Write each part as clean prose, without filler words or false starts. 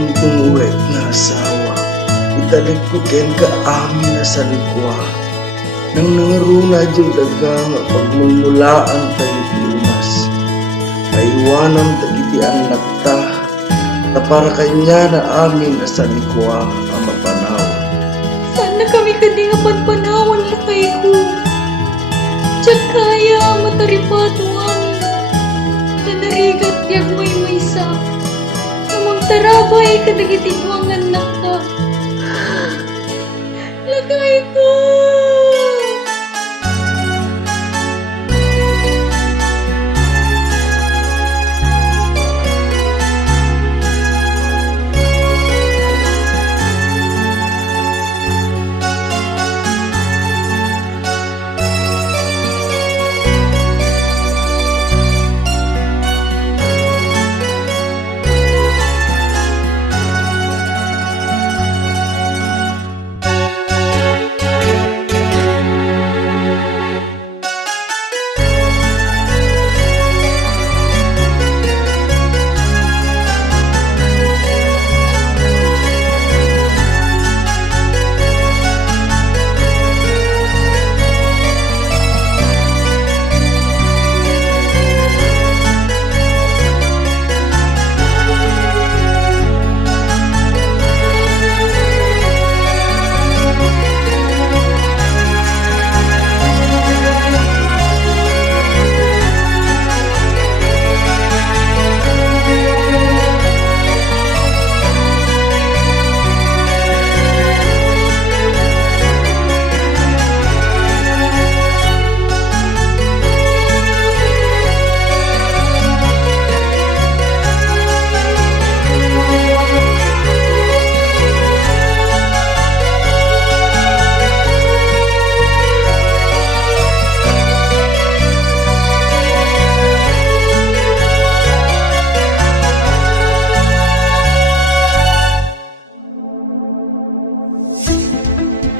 akong tumuwet nga asawa. Italik ko ken ka amin na sa likwa. Nang nangaruna diyong daga nga pagmulmulaan tayo pilunas. Maiwanam tagiti anak ta, na para kanya na amin na sa likwa ang mapanaw. Sana kami kadingapan panahon lakay ko. Tiyak kaya mataripato amin. Tanarigat tiyag may maysa. Namang tarabay kadagititwangan nakta. Lakay ko!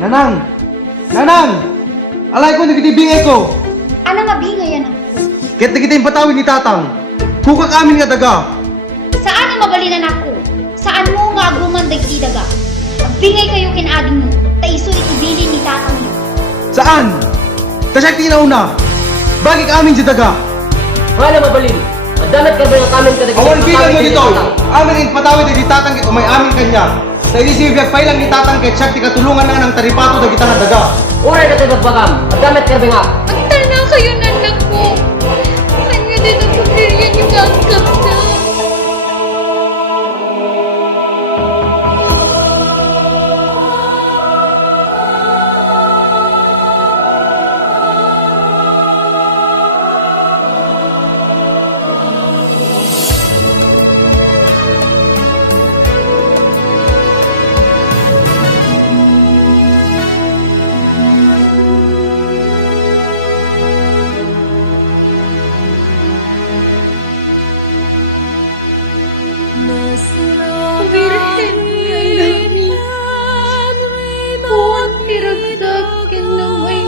Nanang! Nanang! Alay ko nagitibingay ko! Ano nga bingayan ako? Kahit nagitin patawin ni Tatang, kuka amin nga daga! Saan ang mabalinan ako? Saan mo nga agruman dagiti daga? Magbingay kayo kinading mo, taiso itibilin ni tatang niyo. Saan? Tasyak tinauna! Bagay ka amin si daga! Wala mabalin. Madalat ka ba yung kamin ka Awan bilang mo dito! Amin rin patawin ni Tatang kit o may amin kanya! Sa inisibiyag pailang ni Tatang kit siyak ti katulungan na ng taripato dagita nga daga! Uray na tayo magbagam. Madalat ka ba nga? Ang na kayo nanak ko. Saan nga din ang pagkiriyan yung gagkap na? Virgen, ay nami. Huwag tiragdag ka na may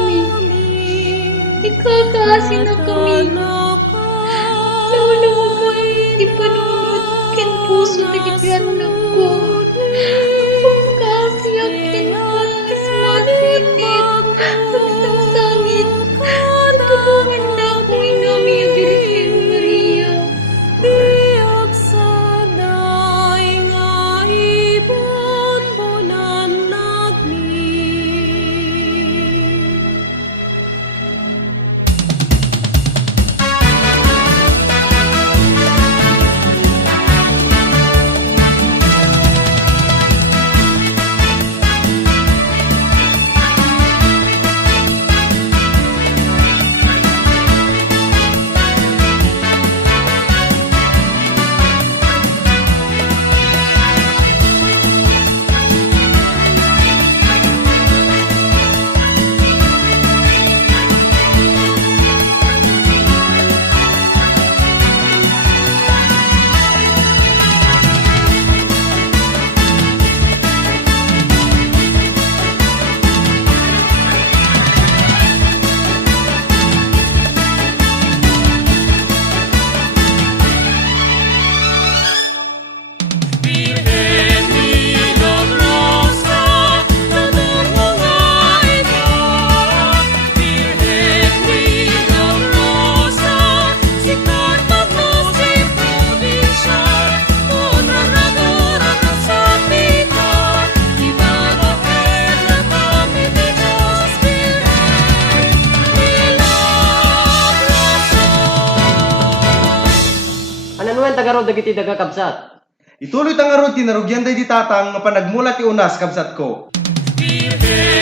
ikakasi na kami. Lawala mo kami, di panunod, kin puso na kityanak ko. Pagkasi ang kinwatis matitit, pagtang sangit, natulungan na ako inami ang Virgen Maria. Mananuan tagarod dagiti daga kabsat. Ituloy tangarod tinarugyan day di tatang nga panagmulat ti unas kabsat ko. Spirit